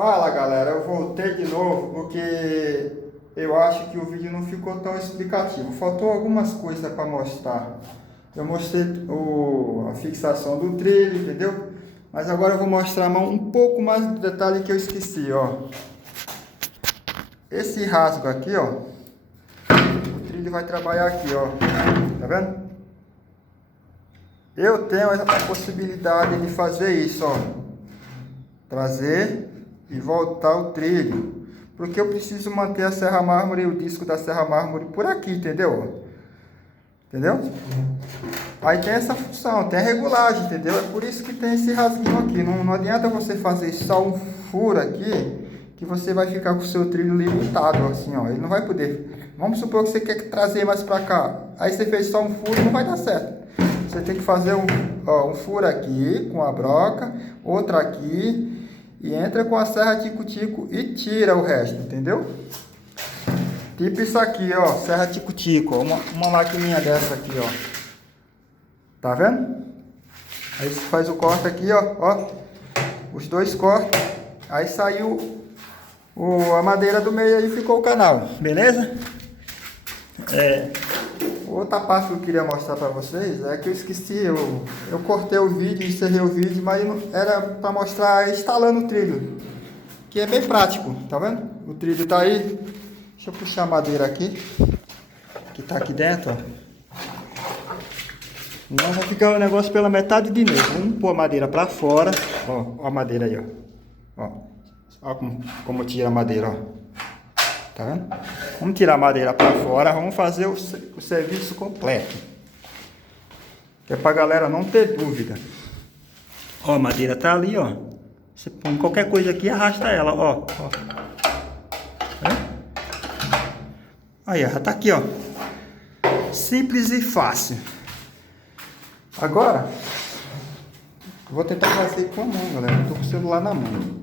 Fala galera, eu voltei de novo porque eu acho que o vídeo não ficou tão explicativo. Faltou algumas coisas para mostrar. Eu mostrei a fixação do trilho, entendeu? Mas agora eu vou mostrar um pouco mais do detalhe que eu esqueci, ó. Esse rasgo aqui, ó. O trilho vai trabalhar aqui, ó. Tá vendo? Eu tenho a possibilidade de fazer isso, ó. Trazer e voltar o trilho, porque eu preciso manter a serra mármore e o disco da serra mármore por aqui, entendeu? Aí tem essa função, tem a regulagem, entendeu? É por isso que tem esse rasguinho aqui. Não adianta você fazer só um furo aqui que você vai ficar com o seu trilho limitado assim, ó. Ele não vai poder. Vamos supor que você quer trazer mais para cá, aí você fez só um furo, não vai dar certo. Você tem que fazer um furo aqui com a broca, outra aqui, e entra com a serra tico-tico e tira o resto, entendeu? Tipo isso aqui, ó, serra tico-tico, uma maquininha dessa aqui, ó. Tá vendo? Aí você faz o corte aqui, ó, os dois cortes, aí saiu a madeira do meio e ficou o canal, beleza? Outra parte que eu queria mostrar para vocês é que eu esqueci, eu cortei o vídeo, encerrei o vídeo, mas era para mostrar instalando o trilho, que é bem prático, tá vendo? O trilho tá aí, deixa eu puxar a madeira aqui, que tá aqui dentro, ó. Não vai ficar o negócio pela metade de novo, vamos pôr a madeira para fora, ó a madeira aí, ó como tira a madeira, ó. Tá vendo? Vamos tirar a madeira para fora, vamos fazer o serviço completo. Que é pra galera não ter dúvida. Ó, a madeira tá ali, ó. Você põe qualquer coisa aqui e arrasta ela, ó. Aí, já tá aqui, ó. Simples e fácil. Agora, eu vou tentar fazer com a mão, galera. Eu tô com o celular na mão.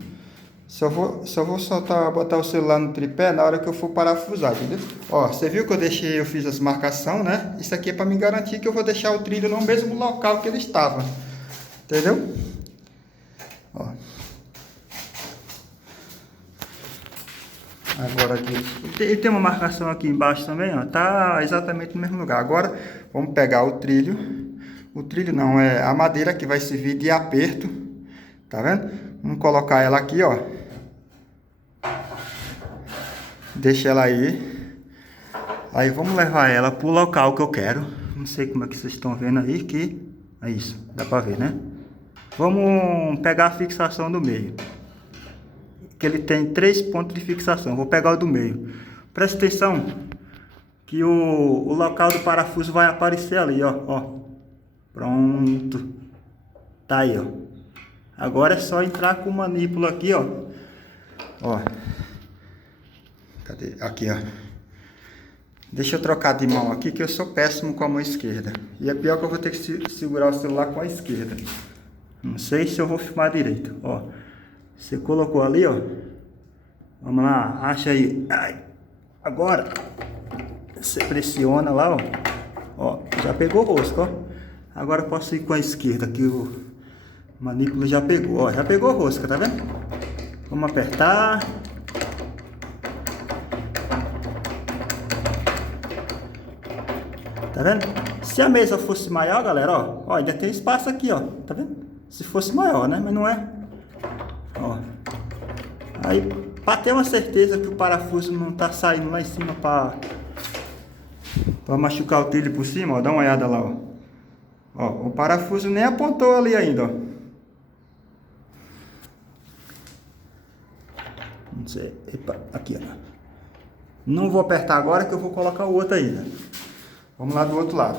Só vou botar o celular no tripé na hora que eu for parafusar, entendeu? Ó, você viu que eu fiz as marcações, né? Isso aqui é para me garantir que eu vou deixar o trilho no mesmo local que ele estava. Entendeu? Ó. Agora aqui, ele tem uma marcação aqui embaixo também, ó. Tá exatamente no mesmo lugar. Agora, vamos pegar o trilho. O trilho não, é a madeira que vai servir de aperto. Tá vendo? Vamos colocar ela aqui, ó. Deixa ela aí. Aí vamos levar ela pro local que eu quero. Não sei como é que vocês estão vendo aí, que é isso, dá pra ver, né? Vamos pegar a fixação do meio, que ele tem 3 pontos de fixação. Vou pegar o do meio. Presta atenção que o local do parafuso vai aparecer ali, ó. Pronto. Tá aí, ó. Agora é só entrar com o manípulo aqui, ó. Cadê? Aqui, ó. Deixa eu trocar de mão aqui, que eu sou péssimo com a mão esquerda. E é pior que eu vou ter que segurar o celular com a esquerda. Não sei se eu vou filmar direito, ó. Você colocou ali, ó. Vamos lá, acha aí. Ai. Agora, você pressiona lá, ó. Ó, já pegou o rosto, ó. Agora eu posso ir com a esquerda, que o manípulo já pegou, ó. Já pegou rosca, tá vendo? Vamos apertar. Tá vendo? Se a mesa fosse maior, galera, ó, ainda tem espaço aqui, ó, tá vendo? Se fosse maior, né? Mas não é. Ó. Aí, para ter uma certeza que o parafuso não tá saindo lá em cima para machucar o trilho por cima, ó, dá uma olhada lá, ó. Ó, o parafuso nem apontou ali ainda, ó. Não sei. Epa, aqui, ó. Não vou apertar agora que eu vou colocar o outro ainda. Vamos lá do outro lado.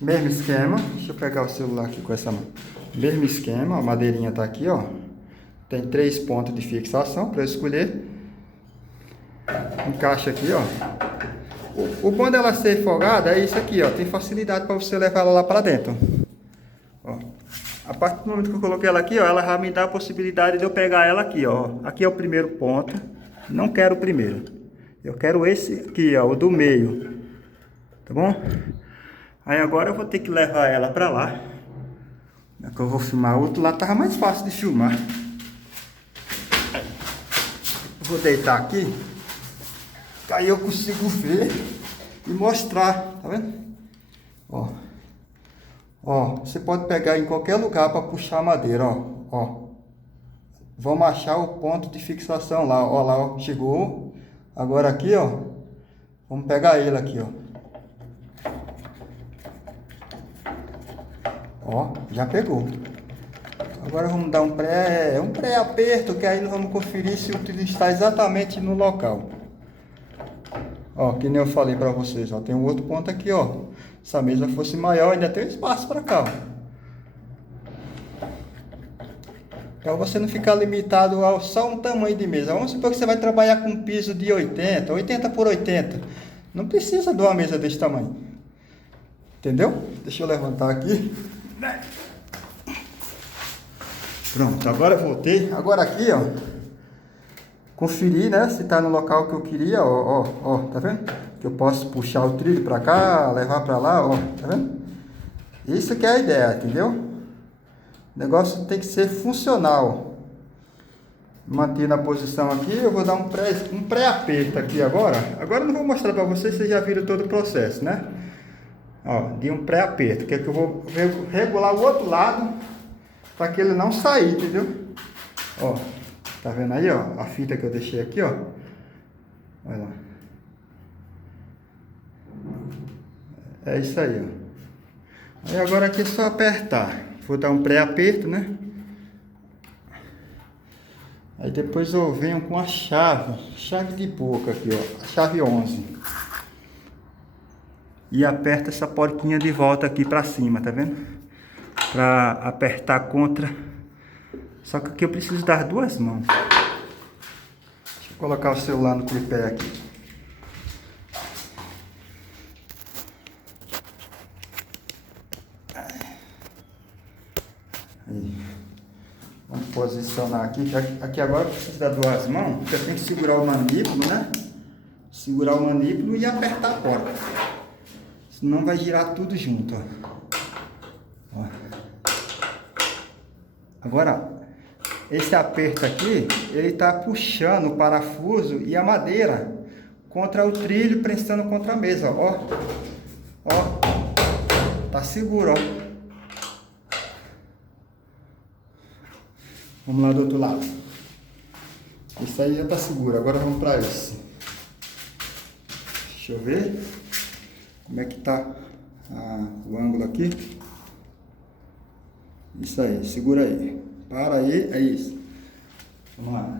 Mesmo esquema. Deixa eu pegar o celular aqui com essa mão. Mesmo esquema. A madeirinha tá aqui, ó. Tem 3 pontos de fixação para eu escolher. Encaixa aqui, ó. O bom dela ser folgada é isso aqui, ó. Tem facilidade para você levar ela lá para dentro. Ó. A partir do momento que eu coloquei ela aqui, ó, ela já me dá a possibilidade de eu pegar ela aqui, ó. Aqui é o primeiro ponto. Não quero o primeiro. Eu quero esse aqui, ó, o do meio. Tá bom? Aí agora eu vou ter que levar ela para lá. É que eu vou filmar o outro lá, tava mais fácil de filmar. Vou deitar aqui, que aí eu consigo ver e mostrar, tá vendo? Ó, ó, você pode pegar em qualquer lugar para puxar a madeira, ó, ó. Vamos achar o ponto de fixação lá, ó, chegou. Agora aqui, ó, vamos pegar ele aqui, ó. Ó, já pegou. Agora vamos dar um pré-aperto, que aí nós vamos conferir se o trilho está exatamente no local. Ó, que nem eu falei para vocês, ó, tem um outro ponto aqui, ó. Se a mesa fosse maior, ainda tem espaço para cá, ó. Então você não ficar limitado ao só um tamanho de mesa. Vamos supor que você vai trabalhar com um piso de 80 por 80. Não precisa de uma mesa desse tamanho. Entendeu? Deixa eu levantar aqui. Pronto, agora eu voltei. Agora aqui, ó, conferir, né, se tá no local que eu queria, ó, tá vendo? Que eu posso puxar o trilho para cá, levar para lá, ó, tá vendo? Isso que é a ideia, entendeu? O negócio tem que ser funcional. Manter na posição aqui, eu vou dar um pré-aperto aqui agora. Agora eu não vou mostrar para vocês já viram todo o processo, né? Ó, de um pré-aperto, que é que eu vou regular o outro lado para que ele não sair, entendeu? Ó, tá vendo aí, ó, a fita que eu deixei aqui, ó. Olha lá. É isso aí, ó. Aí agora aqui é só apertar. Vou dar um pré-aperto, né? Aí depois eu venho com a chave de boca aqui, ó, a chave 11. E aperta essa porquinha de volta aqui pra cima, tá vendo? Pra apertar contra. Só que aqui eu preciso das duas mãos. Deixa eu colocar o celular no tripé aqui. Aí. Vamos posicionar aqui. Aqui agora eu preciso das duas mãos. Porque eu tenho que segurar o manípulo, né? Segurar o manípulo e apertar a porta. Senão vai girar tudo junto, ó. Agora, esse aperto aqui, ele tá puxando o parafuso e a madeira contra o trilho, prestando contra a mesa, ó. Ó, tá seguro, ó. Vamos lá do outro lado. Isso aí já tá seguro, agora vamos para esse. Deixa eu ver como é que tá o ângulo aqui. Isso aí, segura aí. Para aí, é isso. Vamos lá.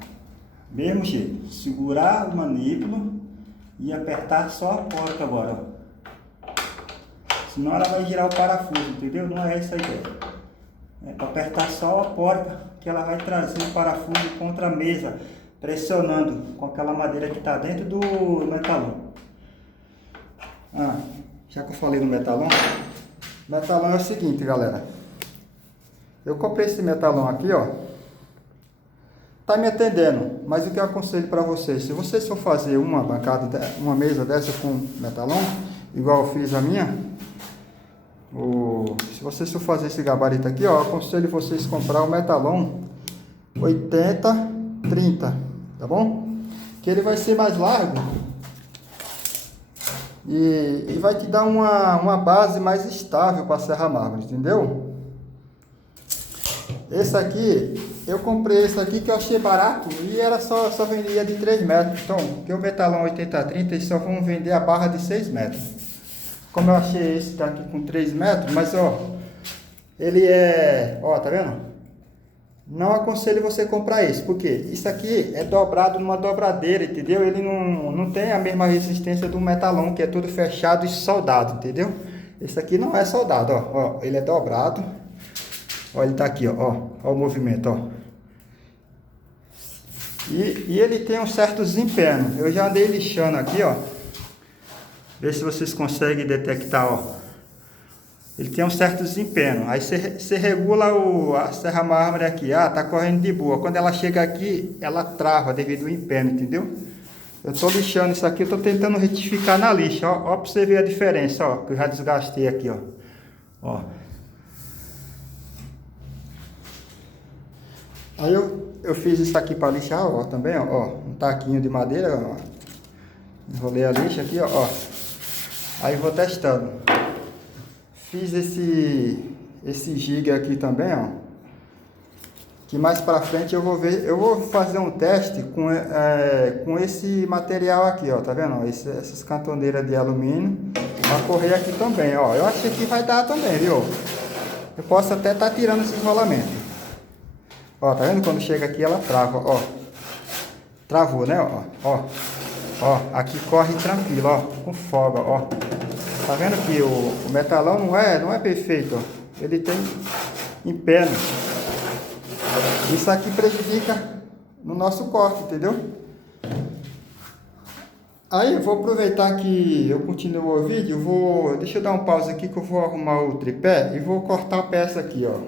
Mesmo jeito. Segurar o manípulo e apertar só a porta agora, ó. Senão ela vai girar o parafuso, entendeu? Não é essa a ideia. É para apertar só a porta, que ela vai trazer o parafuso contra a mesa, pressionando com aquela madeira que está dentro do metalão. Já que eu falei no metalão, metalão é o seguinte, galera. Eu comprei esse metalão aqui, ó. Tá me atendendo, mas o que eu aconselho para vocês, se vocês for fazer uma bancada, uma mesa dessa com metalão, igual eu fiz a minha, se vocês for fazer esse gabarito aqui, ó, eu aconselho vocês comprar o metalão 80-30, tá bom? Que ele vai ser mais largo e vai te dar uma base mais estável para serrar mármore, entendeu? Esse aqui, eu comprei esse aqui que eu achei barato e era só vendia de 3 metros. Então, que o metalão 80-30, eles só vão vender a barra de 6 metros. Como eu achei esse daqui com 3 metros, mas ó, ele é, ó, tá vendo? Não aconselho você comprar esse, porque isso aqui é dobrado numa dobradeira, entendeu? Ele não tem a mesma resistência do metalão, que é tudo fechado e soldado, entendeu? Esse aqui não é soldado, ó, ele é dobrado. Ó, ele tá aqui, ó o movimento, ó. E ele tem um certo desempenho. Eu já andei lixando aqui, ó. Vê se vocês conseguem detectar, ó. Ele tem um certo desempenho. Aí você regula a serra mármore aqui. Tá correndo de boa. Quando ela chega aqui, ela trava devido ao empenho, entendeu? Eu tô lixando isso aqui, eu tô tentando retificar na lixa, ó. Ó, pra você ver a diferença, ó. Que eu já desgastei aqui, ó. Aí eu fiz isso aqui para lixar, ó, também, ó, um taquinho de madeira, ó. Enrolei a lixa aqui, ó. Aí vou testando. Fiz esse giga aqui também, ó. Que mais para frente eu vou ver, eu vou fazer um teste com esse material aqui, ó, tá vendo? Essas cantoneiras de alumínio para correr aqui também, ó. Eu acho que aqui vai dar também, viu? Eu posso até estar tirando esse rolamento. Ó, tá vendo? Quando chega aqui ela trava, ó. Travou, né? Ó, aqui corre tranquilo, ó, com folga, ó. Tá vendo que o metalão não é perfeito, ó. Ele tem empenho. Isso aqui prejudica no nosso corte, entendeu? Aí eu vou aproveitar que eu continuo o vídeo, deixa eu dar um pause aqui que eu vou arrumar o tripé e vou cortar a peça aqui, ó.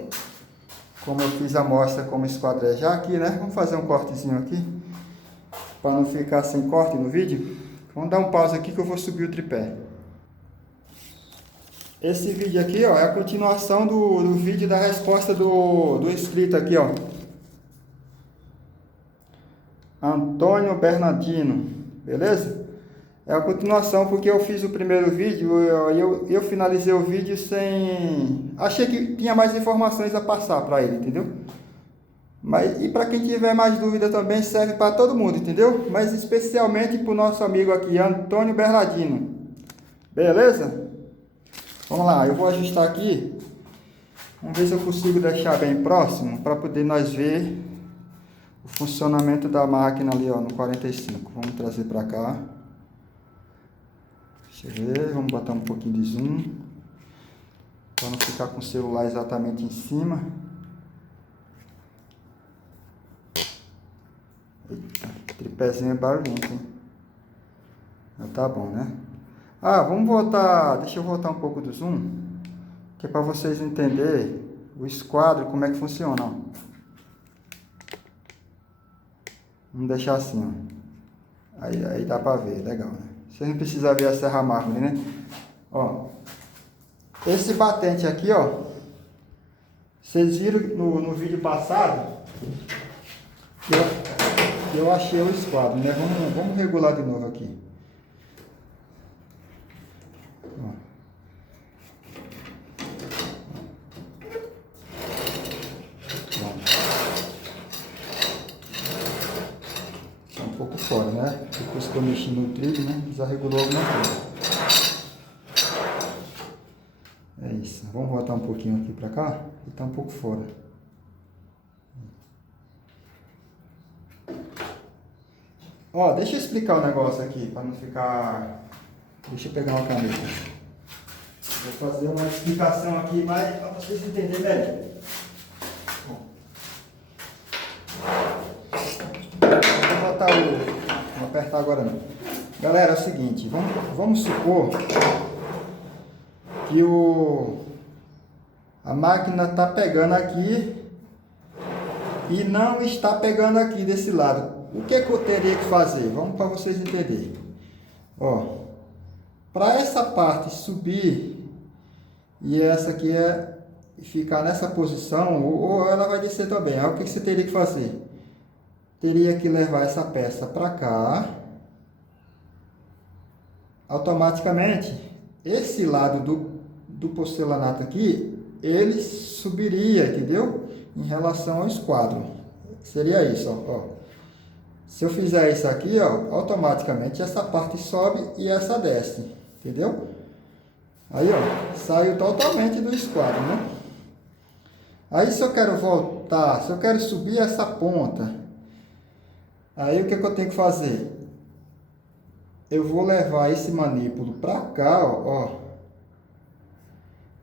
Como eu fiz a mostra como esquadrejar aqui, né? Vamos fazer um cortezinho aqui, para não ficar sem corte no vídeo. Vamos dar um pause aqui que eu vou subir o tripé. Esse vídeo aqui, ó, é a continuação do vídeo da resposta do inscrito aqui, ó. Antônio Bernardino, beleza? É a continuação porque eu fiz o primeiro vídeo e eu finalizei o vídeo sem... Achei que tinha mais informações a passar para ele, entendeu? Mas, e para quem tiver mais dúvida também serve para todo mundo, entendeu? Mas especialmente para o nosso amigo aqui, Antônio Bernardino. Beleza? Vamos lá, eu vou ajustar aqui. Vamos ver se eu consigo deixar bem próximo para poder nós ver o funcionamento da máquina ali, ó, no 45. Vamos trazer para cá. Deixa eu ver, vamos botar um pouquinho de zoom para não ficar com o celular exatamente em cima. Eita, tripézinho é barulhento, hein? Mas tá bom, né? Ah, vamos voltar, deixa eu voltar um pouco do zoom, que é para vocês entenderem o esquadro, como é que funciona, ó. Vamos deixar assim, ó. Aí dá para ver, legal, né? Vocês não precisam ver a serra mármore, né? Ó, esse batente aqui, ó, vocês viram no vídeo passado, eu achei o esquadro, né? Vamos regular de novo aqui. Tá um pouco fora, né? Depois que eu mexi no trilho, né? Desarregulou alguma coisa. É isso. Vamos voltar um pouquinho aqui pra cá. Ele tá um pouco fora. Ó, deixa eu explicar o negócio aqui, para não ficar... Deixa eu pegar uma caneta. Vou fazer uma explicação aqui, mais para vocês entenderem melhor. Vou botar o... Vou apertar agora não. Galera, é o seguinte, vamos supor que a máquina está pegando aqui e não está pegando aqui desse lado. O que eu teria que fazer? Vamos para vocês entenderem. Ó, para essa parte subir e essa aqui ficar nessa posição, ou ela vai descer também. Aí o que você teria que fazer? Teria que levar essa peça para cá. Automaticamente, esse lado do porcelanato aqui, ele subiria, entendeu? Em relação ao esquadro. Seria isso, ó. Se eu fizer isso aqui, ó, automaticamente essa parte sobe e essa desce, entendeu? Aí, ó, saiu totalmente do esquadro, né? Aí, se eu quero voltar, se eu quero subir essa ponta, aí o que eu tenho que fazer? Eu vou levar esse manípulo para cá, ó,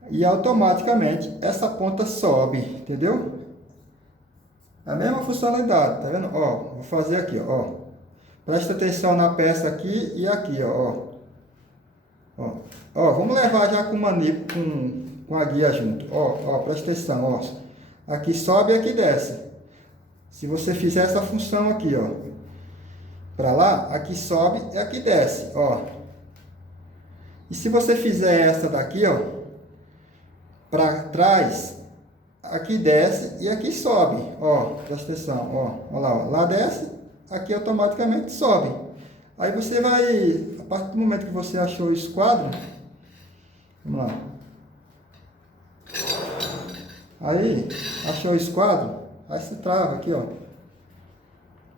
e automaticamente essa ponta sobe, entendeu? A mesma funcionalidade, tá vendo? Ó, vou fazer aqui, ó. Presta atenção na peça aqui e aqui, ó. Ó, vamos levar já com o manípulo, com a guia junto. Ó, presta atenção, ó. Aqui sobe e aqui desce. Se você fizer essa função aqui, ó, para lá, aqui sobe e aqui desce, ó. E se você fizer essa daqui, ó, para trás, aqui desce e aqui sobe. Ó, presta atenção, ó, olha lá, ó. Lá desce, aqui automaticamente sobe. Aí você vai, a partir do momento que você achou o esquadro, vamos lá. Aí, achou o esquadro, aí você trava aqui, ó.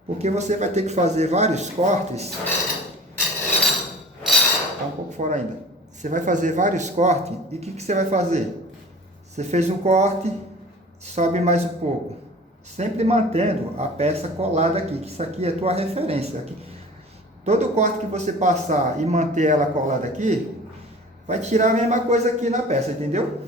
Porque você vai ter que fazer vários cortes. Tá um pouco fora ainda. Você vai fazer vários cortes e o que você vai fazer? Você fez um corte, sobe mais um pouco. Sempre mantendo a peça colada aqui, que isso aqui é a tua referência. Aqui. Todo corte que você passar e manter ela colada aqui, vai tirar a mesma coisa aqui na peça, entendeu?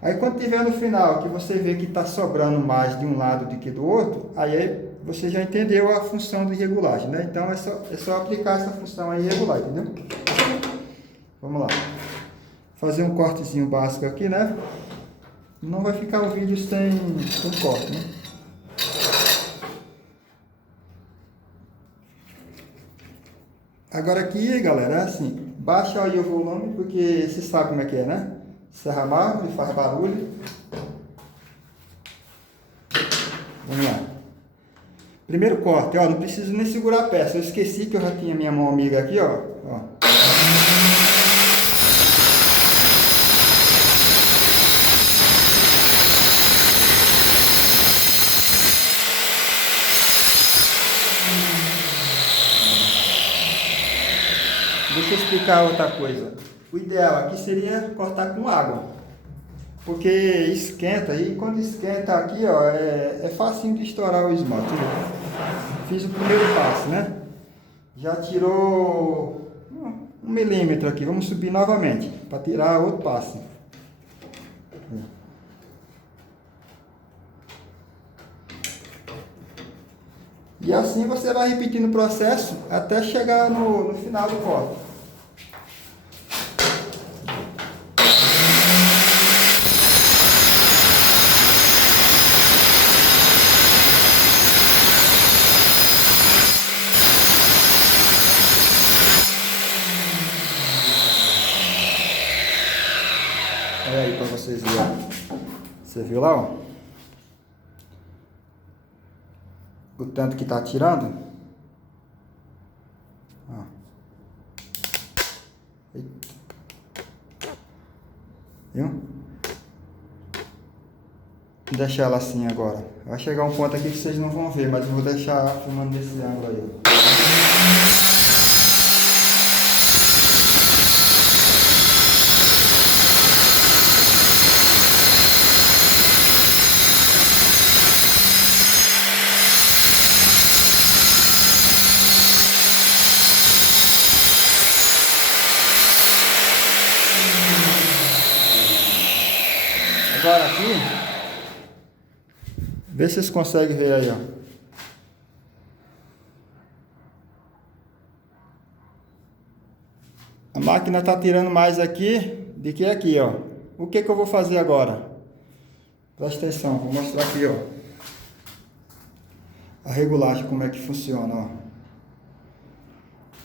Aí quando tiver no final, que você vê que está sobrando mais de um lado do que do outro, aí você já entendeu a função de regulagem, né? Então é só aplicar essa função aí e regular, entendeu? Vamos lá. Fazer um cortezinho básico aqui, né? Não vai ficar o vídeo sem corte, né? Agora aqui, galera, é assim, baixa aí o volume, porque você sabe como é que é, né? Serra mármore, faz barulho. Vamos lá. Primeiro corte, ó, não preciso nem segurar a peça. Eu esqueci que eu já tinha minha mão amiga aqui, ó. Deixa eu explicar outra coisa. O ideal aqui seria cortar com água, porque esquenta e quando esquenta aqui, ó, é facinho de estourar o esmalte. Fiz o primeiro passo, né? Já tirou 1 milímetro aqui. Vamos subir novamente para tirar outro passo. E assim você vai repetindo o processo até chegar no final do corte. Olha aí para vocês verem. Você viu lá, ó? O tanto que tá tirando. Ó. Viu? Vou deixar ela assim agora. Vai chegar um ponto aqui que vocês não vão ver, mas eu vou deixar filmando nesse ângulo aí, ó. Agora aqui, vê se vocês conseguem ver aí, ó. A máquina tá tirando mais aqui do que aqui, ó. O que que eu vou fazer agora? Presta atenção, vou mostrar aqui, ó. A regulagem, como é que funciona, ó.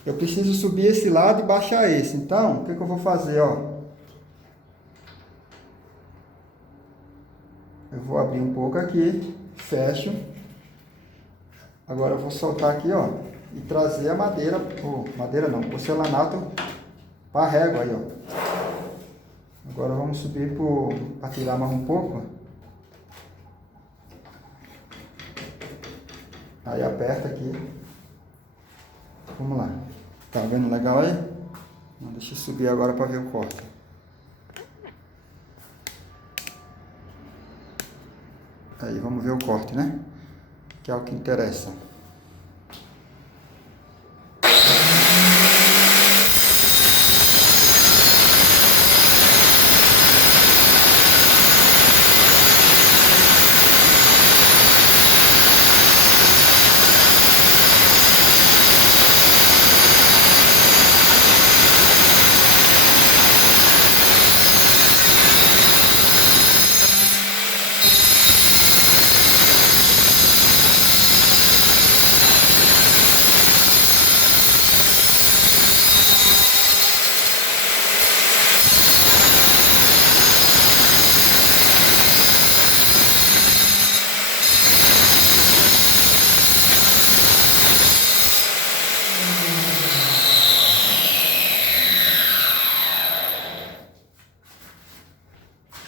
Eu preciso subir esse lado e baixar esse. Então, o que que eu vou fazer, ó? Eu vou abrir um pouco aqui, fecho. Agora eu vou soltar aqui, ó, e trazer a madeira, madeira não, porcelanato para a régua aí, ó. Agora vamos subir para tirar mais um pouco. Aí aperta aqui. Vamos lá. Tá vendo legal aí? Deixa eu subir agora para ver o corte. Aí, vamos ver o corte, né? Que é o que interessa.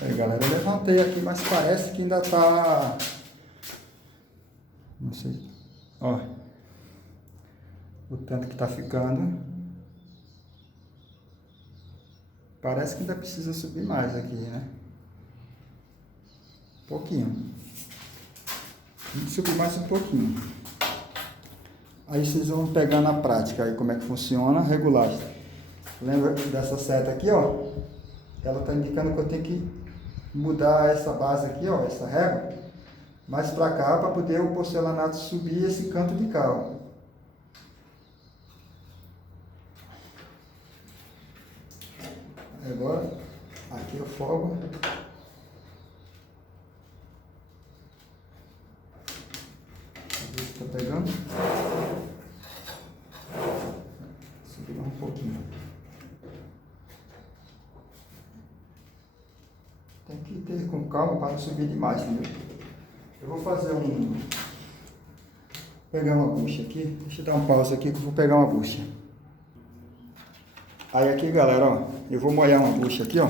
Aí galera, eu levantei aqui, mas parece que ainda tá... Não sei. Ó. O tanto que tá ficando. Parece que ainda precisa subir mais aqui, né? Um pouquinho. Tem que subir mais um pouquinho. Aí vocês vão pegar na prática aí como é que funciona a regulagem. Lembra dessa seta aqui, ó? Ela tá indicando que eu tenho que mudar essa base aqui, ó, essa régua, mais pra cá para poder o porcelanato subir esse canto de cá, ó. Agora, aqui eu folgo. Ver se tá pegando. Subir um pouquinho. Tem que ter com calma para não subir demais, entendeu? Eu vou fazer pegar uma bucha aqui. Deixa eu dar um pausa aqui que eu vou pegar uma bucha. Aí aqui, galera, ó, eu vou molhar uma bucha aqui, ó.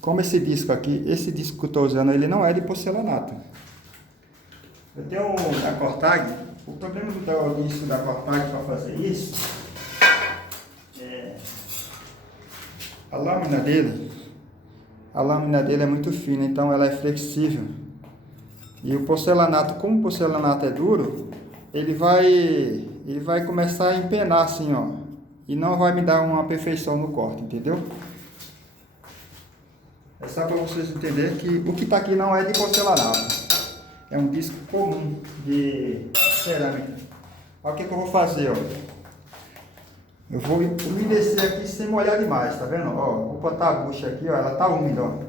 Como esse disco aqui, esse disco que eu tô usando, ele não é de porcelanato. Eu tenho a Cortag. O problema do disco da Cortag para fazer isso é a lâmina dele é muito fina, então ela é flexível. E o porcelanato, como o porcelanato é duro, ele vai começar a empenar assim, ó. E não vai me dar uma perfeição no corte, entendeu? É só para vocês entenderem que o que está aqui não é de porcelanato. É um disco comum de cerâmica. Olha o que eu vou fazer, ó. Eu vou umedecer aqui sem molhar demais, tá vendo? Ó, vou botar a bucha aqui, ó, ela tá úmida, ó.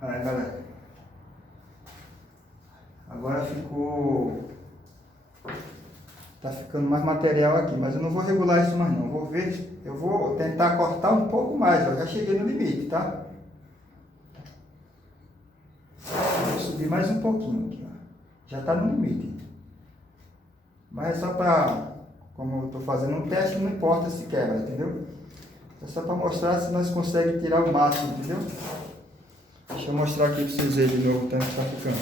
Aí, galera. Agora ficou... Tá ficando mais material aqui, mas eu não vou regular isso mais não. Eu vou tentar cortar um pouco mais, ó. Já cheguei no limite, tá? Vou subir mais um pouquinho aqui, ó. Já tá no limite. Mas é só pra... Como eu tô fazendo um teste, não importa se quebra, entendeu? É só pra mostrar se nós conseguimos tirar o máximo, entendeu? Deixa eu mostrar aqui pra vocês verem de novo o tanto que tá ficando.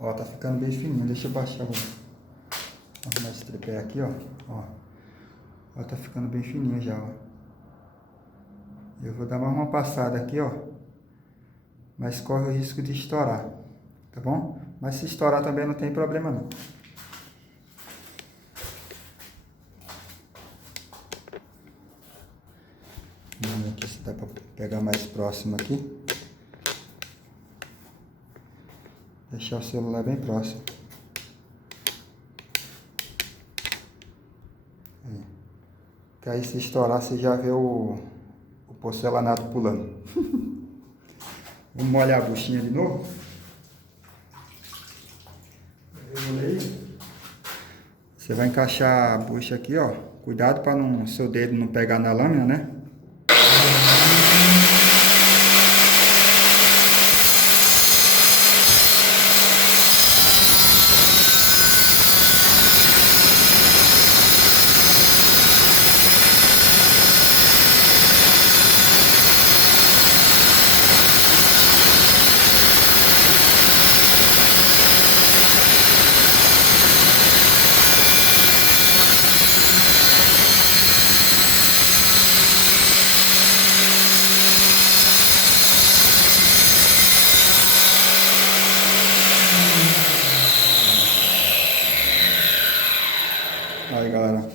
Ó, tá ficando bem fininho. Deixa eu baixar, vou arrumar esse tripé aqui, ó. Ó, tá ficando bem fininho já, ó. Eu vou dar mais uma passada aqui, ó. Mas corre o risco de estourar, tá bom? Mas se estourar também não tem problema não. Vamos ver aqui se dá pra pegar mais próximo aqui. Deixar o celular bem próximo. Que aí se estourar você já vê o porcelanato pulando. Vamos molhar a buchinha de novo. Você vai encaixar a bucha aqui, ó. Cuidado para não seu dedo não pegar na lâmina, né? Aí, galera.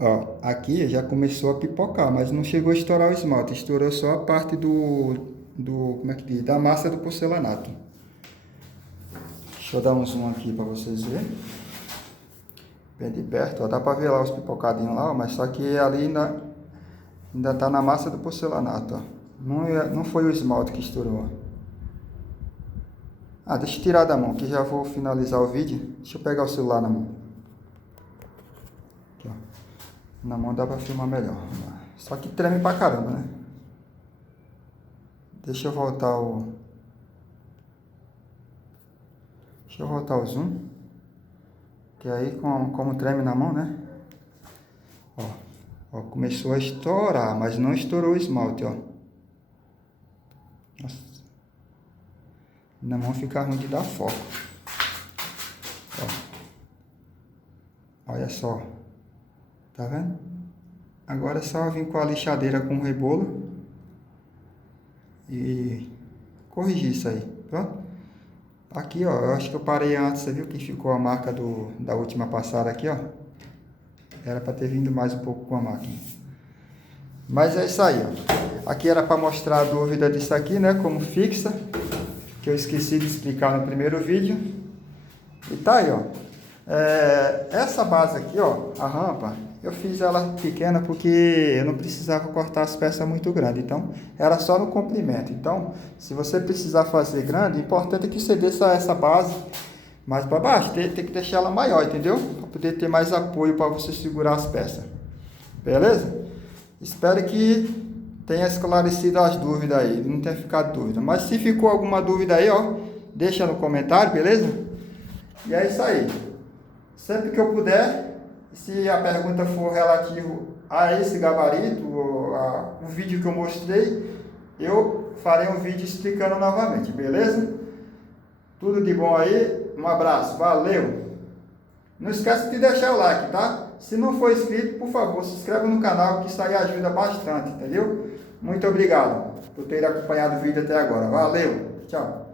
Ó, aqui já começou a pipocar, mas não chegou a estourar o esmalte, estourou só a parte como é que diz? Da massa do porcelanato. Deixa eu dar um zoom aqui para vocês verem. Bem de perto, ó, dá para ver lá os pipocadinhos lá, ó, mas só que ali ainda tá na massa do porcelanato, ó. Não foi o esmalte que estourou, ó. Ah, deixa eu tirar da mão, que já vou finalizar o vídeo. Deixa eu pegar o celular na mão. Aqui, ó. Na mão dá pra filmar melhor. Só que treme pra caramba, né? Deixa eu voltar o zoom. Que aí, como treme na mão, né? Ó, começou a estourar, mas não estourou o esmalte, ó. Nossa. Na mão fica ruim de dar foco. Ó. Olha só. Tá vendo? Agora é só vir com a lixadeira com o rebolo e corrigir isso aí. Pronto? Aqui, ó, eu acho que eu parei antes, você viu que ficou a marca da última passada aqui, ó. Era para ter vindo mais um pouco com a máquina. Mas é isso aí, ó. Aqui era para mostrar a dúvida disso aqui, né, como fixa, que eu esqueci de explicar no primeiro vídeo. E tá aí, ó. Essa base aqui, ó, a rampa, eu fiz ela pequena porque eu não precisava cortar as peças muito grandes, então era só no comprimento. Então, se você precisar fazer grande, o importante é que você desça essa base mais para baixo, tem que deixar ela maior, entendeu? Para poder ter mais apoio para você segurar as peças. Beleza? Espero que tenha esclarecido as dúvidas aí, não tenha ficado dúvida. Mas se ficou alguma dúvida aí, ó, deixa no comentário, beleza? E é isso aí. Sempre que eu puder, se a pergunta for relativa a esse gabarito, o vídeo que eu mostrei, eu farei um vídeo explicando novamente, beleza? Tudo de bom aí, um abraço, valeu! Não esquece de deixar o like, tá? Se não for inscrito, por favor, se inscreva no canal, que isso aí ajuda bastante, entendeu? Muito obrigado por ter acompanhado o vídeo até agora, valeu, tchau!